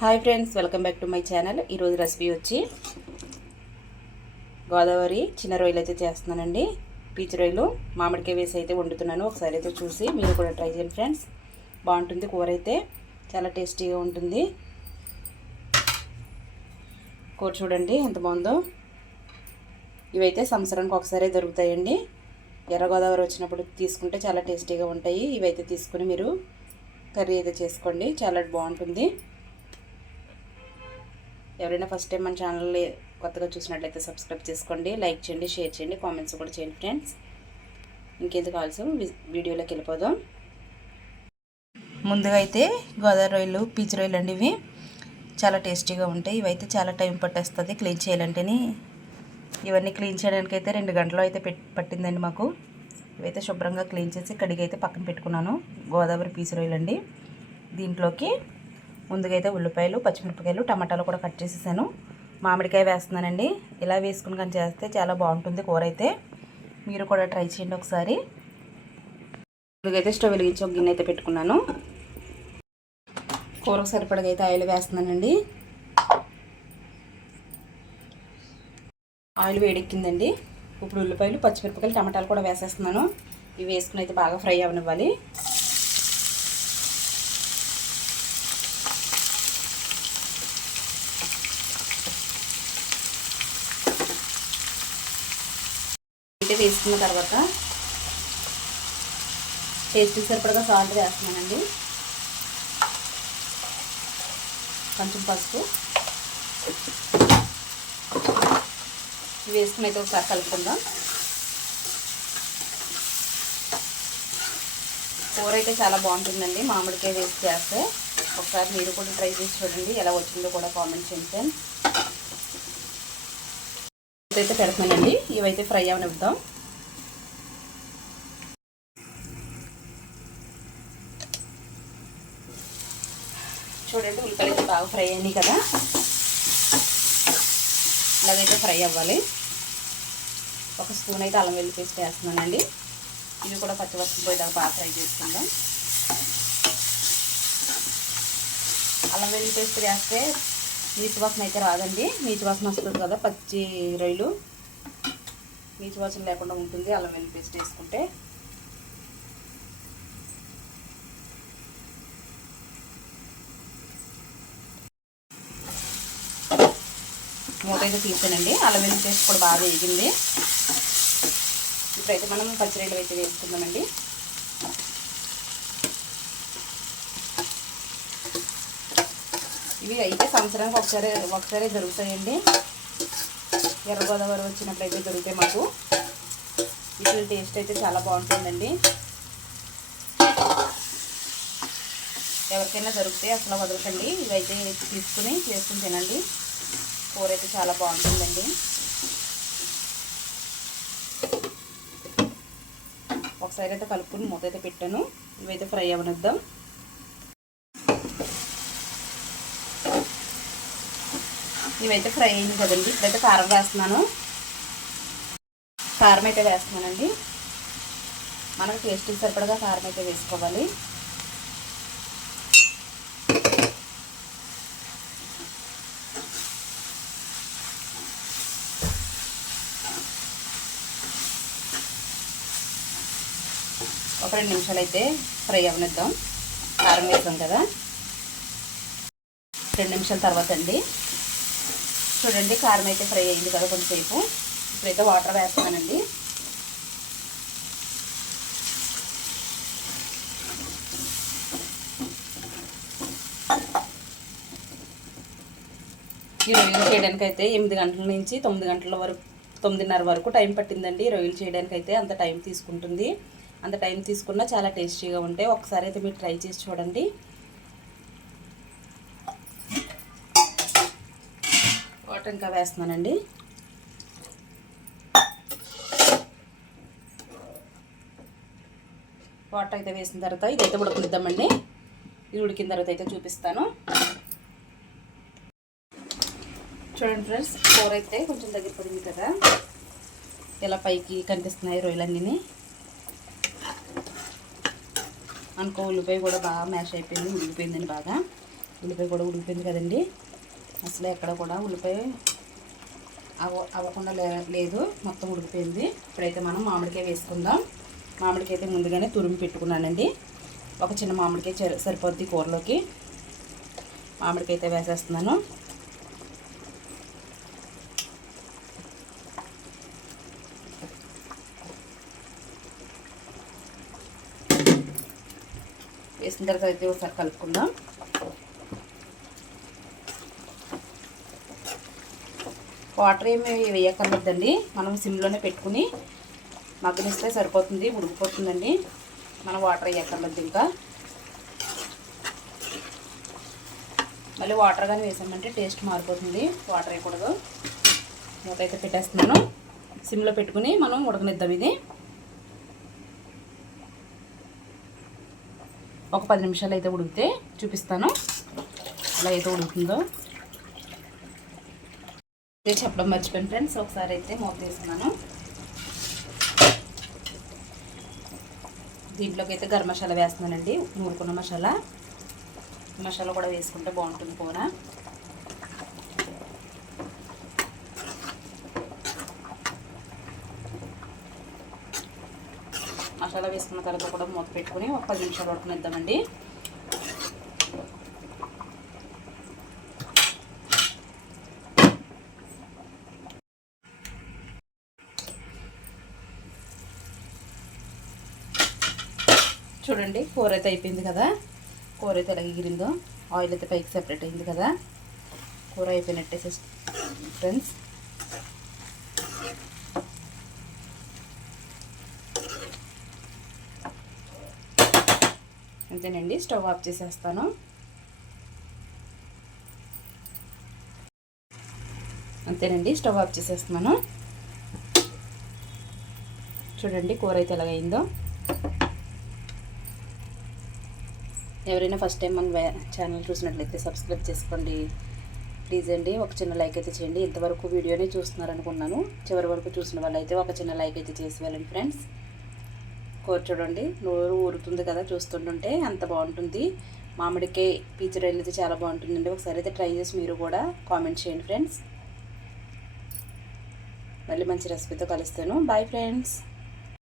Hi friends welcome back to my channel. ఈరోజు recipe వచ్చి గోదావరి చిన్న రొయ్యలు అయితే చేస్తున్నానండి. పీచు రొయ్యలు మామిడికాయ వేసి అయితే వండుతున్నాను. ఒకసారి అయితే చూసి మీరు కూడా ట్రై చేయండి ఫ్రెండ్స్. బాగుంటుంది కూర అయితే. చాలా టేస్టీగా ఉంటుంది. కూర చూడండి ఎంత బాగుందో. ఇవైతే సంవత్సరానికి ఒకసారి దొరుకుతాయండి. ఎర్ర గోదావరి వచ్చినప్పుడు తీసుకుంటే చాలా టేస్టీగా ఉంటాయి. ఇవైతే తీసుకుని మీరు కర్రీ అయితే చేసుకోండి. చాలా బాగుంటుంది. ఎవరైనా ఫస్ట్ టైం మన ఛానల్ కొత్తగా చూసినట్లయితే సబ్స్క్రైబ్ చేసుకోండి లైక్ చేయండి షేర్ చేయండి కామెంట్స్ కూడా చేయండి ఫ్రెండ్స్ ఇంకెందుకు ఆలస్యం? వీడియోలోకి వెళ్ళిపోదాం. ముందుగా అయితే గోదావరి రొయ్యలు పీచు రొయ్యలు అండి ఇవి. చాలా టేస్టీగా ఉంటాయి. ఇవైతే చాలా టైం పట్టేస్తుంది క్లీన్ చేయాలంటేనే. ఇవన్నీ క్లీన్ చేయడానికి అయితే రెండు గంటలు అయితే పట్టిందండి మాకు. ఇవైతే శుభ్రంగా క్లీన్ చేసి కడిగి అయితే పక్కన పెట్టుకున్నాను. గోదావరి పీచు రొయ్యలు అండి దీంట్లోకి ముందుగా అయితే ఉల్లిపాయలు పచ్చిమిరపకాయలు టమాటాలు కూడా కట్ చేసేసాను. మామిడికాయ వేస్తున్నానండి. ఇలా వేసుకుని కానీ చేస్తే చాలా బాగుంటుంది కూర అయితే మీరు కూడా ట్రై చేయండి ఒకసారి. ముందుగైతే స్టవ్ వెలిగించి ఒక గిన్నె అయితే పెట్టుకున్నాను. కూరకు సరిపడగా అయితే ఆయిల్ వేస్తున్నానండి. ఆయిల్ వేడెక్కిందండి. ఇప్పుడు ఉల్లిపాయలు పచ్చిమిరపకాయలు టమాటాలు కూడా వేసేస్తున్నాను. ఇవి వేసుకుని అయితే బాగా ఫ్రై అవనివ్వాలి. వేసుకున్న తర్వాత టేస్ట్కి సరిపడగా సాల్ట్ వేస్తున్నానండి. కొంచెం పసుపు. వేసుకుని అయితే ఒకసారి కలుపుకుందాం. కూర అయితే చాలా బాగుంటుందండి. మామిడికాయ వేసి చేస్తే ఒకసారి మీరు కూడా ట్రై చేసి చూడండి. ఎలా వచ్చిందో కూడా కామెంట్ చేయండి అయితే పెడుతున్నానండి. ఇవైతే ఫ్రై అవనిద్దాం చూడండి ఉల్లిపాయలు అయితే బాగా ఫ్రై అయినాయి కదా. ఇలాగైతే ఫ్రై అవ్వాలి. ఒక స్పూన్ అయితే అల్లం వెల్లి పేస్ట్ వేస్తున్నానండి. ఇవి కూడా పచ్చివసం పోయేదాకా బాగా ఫ్రై చేసుకుందాం. అల్లం వెల్లి పేస్ట్ వేస్తే నీచు వాసన అయితే రాదండి. నీచు వాసన వస్తుంది కదా పచ్చి రొయ్యలు. నీచు వాసన లేకుండా ఉంటుంది అల్లం వెల్లి పేస్ట్ వేసుకుంటే. మూత అయితే తీసానండి. అల్లం వెల్లి పేస్ట్ కూడా బాగా వేగింది. ఇప్పుడైతే మనం పచ్చిరొయ్యలు అయితే వేసుకుందామండి. ఇవి అయితే సంవత్సరానికి ఒకసారి ఒకసారి దొరుకుతాయండి ఎర్ర గోదావరి వచ్చినప్పుడు అయితే దొరుకుతాయి మాకు. వీటి టేస్ట్ అయితే చాలా బాగుంటుందండి. ఎవరికైనా దొరికితే అసలు వదలకండి. ఇవైతే తీసుకుని చేసుకుని తినండి. కూర అయితే చాలా బాగుంటుందండి. ఒకసారి అయితే కలుపుకుని మూత అయితే పెట్టాను. ఇవైతే ఫ్రై అవనిద్దాం. ఇవైతే ఫ్రై అయింది కదండి. ఇప్పుడైతే కారం వేస్తున్నాను. కారం అయితే వేస్తున్నానండి. మనకు టేస్ట్కి సరిపడగా కారం అయితే వేసుకోవాలి. ఒక రెండు నిమిషాలు అయితే ఫ్రై అవనిద్దాం. కారం వేసాం కదా. రెండు నిమిషాల తర్వాత అండి. చూడండి కారం అయితే ఫ్రై అయింది కదా కొంచెంసేపు ఇప్పుడైతే వాటర్ వేస్తానండి ఈ రొయ్యలు చేయడానికి అయితే ఎనిమిది గంటల నుంచి తొమ్మిది గంటల వరకు తొమ్మిదిన్నర వరకు టైం పట్టిందండి. రొయ్యలు చేయడానికి అయితే అంత టైం తీసుకుంటుంది. అంత టైం తీసుకున్నా చాలా టేస్టీగా ఉంటాయి. ఒకసారి అయితే మీరు ట్రై చేసి చూడండి. వాటర్ ఇంకా వేస్తున్నానండి. వాటర్ అయితే వేసిన తర్వాత ఇదైతే ఉడకనిద్దామండి. ఇది ఉడికిన తర్వాత అయితే చూపిస్తాను. చూడండి ఫ్రెండ్స్ కూర అయితే కొంచెం దగ్గర పడింది కదా. ఇలా పైకి కనిపిస్తున్నాయి రొయ్యలన్నీ అనుకో ఉల్లిపాయ కూడా బాగా మ్యాష్ అయిపోయింది ఉడికిపోయిందని బాగా. ఉల్లిపాయ కూడా ఉడికిపోయింది కదండి. అసలు ఎక్కడ కూడా ఉల్లిపాయ అవ అవ్వకుండా లేదు. మొత్తం ఉడికిపోయింది. ఇప్పుడైతే మనం మామిడికాయ వేసుకుందాం. మామిడికాయ అయితే ముందుగానే తురిమి పెట్టుకున్నానండి. ఒక చిన్న మామిడికాయ సరిపోద్ది కూరలోకి. మామిడికాయ అయితే వేసేస్తున్నాను. వేసిన తర్వాత అయితే ఒకసారి కలుపుకుందాం. వాటర్ ఏమి వేయక్కర్లేదండి. మనం సిమ్లోనే పెట్టుకుని మగ్గనిస్తే సరిపోతుంది ఉడికిపోతుందండి. మనం వాటర్ వేయక్కర్లేదు ఇంకా. మళ్ళీ వాటర్ కానీ వేసామంటే టేస్ట్ మారిపోతుంది. వాటర్ వేయకూడదు. మూత అయితే పెట్టేస్తున్నాను. సిమ్లో పెట్టుకుని మనం ఉడకనిద్దాం ఇది. ఒక పది నిమిషాలు అయితే ఉడికితే చూపిస్తాను. అలా అయితే ఉడుకుతుందో అయితే చెప్పడం మర్చిపోయాను. ఫ్రెండ్స్ ఒకసారి అయితే మూత తీసుకున్నాను దీంట్లోకి అయితే గరం మసాలా వేస్తున్నానండి. నూరుకున్న మసాలా. మసాలా కూడా వేసుకుంటే బాగుంటుంది కూర. మసాలా వేసుకున్న తర్వాత కూడా మూత పెట్టుకుని ఒక పది నిమిషాలు ఉడకనిద్దామండి. చూడండి. కూర అయితే అయిపోయింది కదా. కూర అయితే ఎలా ఎగిరిందో ఆయిల్ అయితే పైకి సెపరేట్ అయింది కదా. కూర అయిపోయినట్టే ఫ్రెండ్స్ అంతేనండి. స్టవ్ ఆఫ్ చేసేస్తాను. అంతేనండి. స్టవ్ ఆఫ్ చేసేస్తున్నాను. చూడండి కూర అయితే ఎలాగైందో ఎవరైనా ఫస్ట్ టైం మన ఛానల్ చూసినట్లయితే సబ్స్క్రైబ్ చేసుకోండి. ప్లీజ్ అండి ఒక చిన్న లైక్ అయితే చేయండి. ఇంతవరకు వీడియోనే చూస్తున్నారనుకున్నాను చివరి వరకు చూసిన వాళ్ళైతే ఒక చిన్న లైక్ అయితే చేసి వెళ్ళండి ఫ్రెండ్స్. కూర చూడండి నోరు ఊరుతుంది కదా చూస్తుంటుంటే అంత బాగుంటుంది. మామిడికాయ పీచర్ అయితే చాలా బాగుంటుందండి. ఒకసారి అయితే ట్రై చేసి మీరు కూడా కామెంట్ చేయండి ఫ్రెండ్స్. మళ్ళీ మంచి రెసిపీతో కలుస్తాను. Bye friends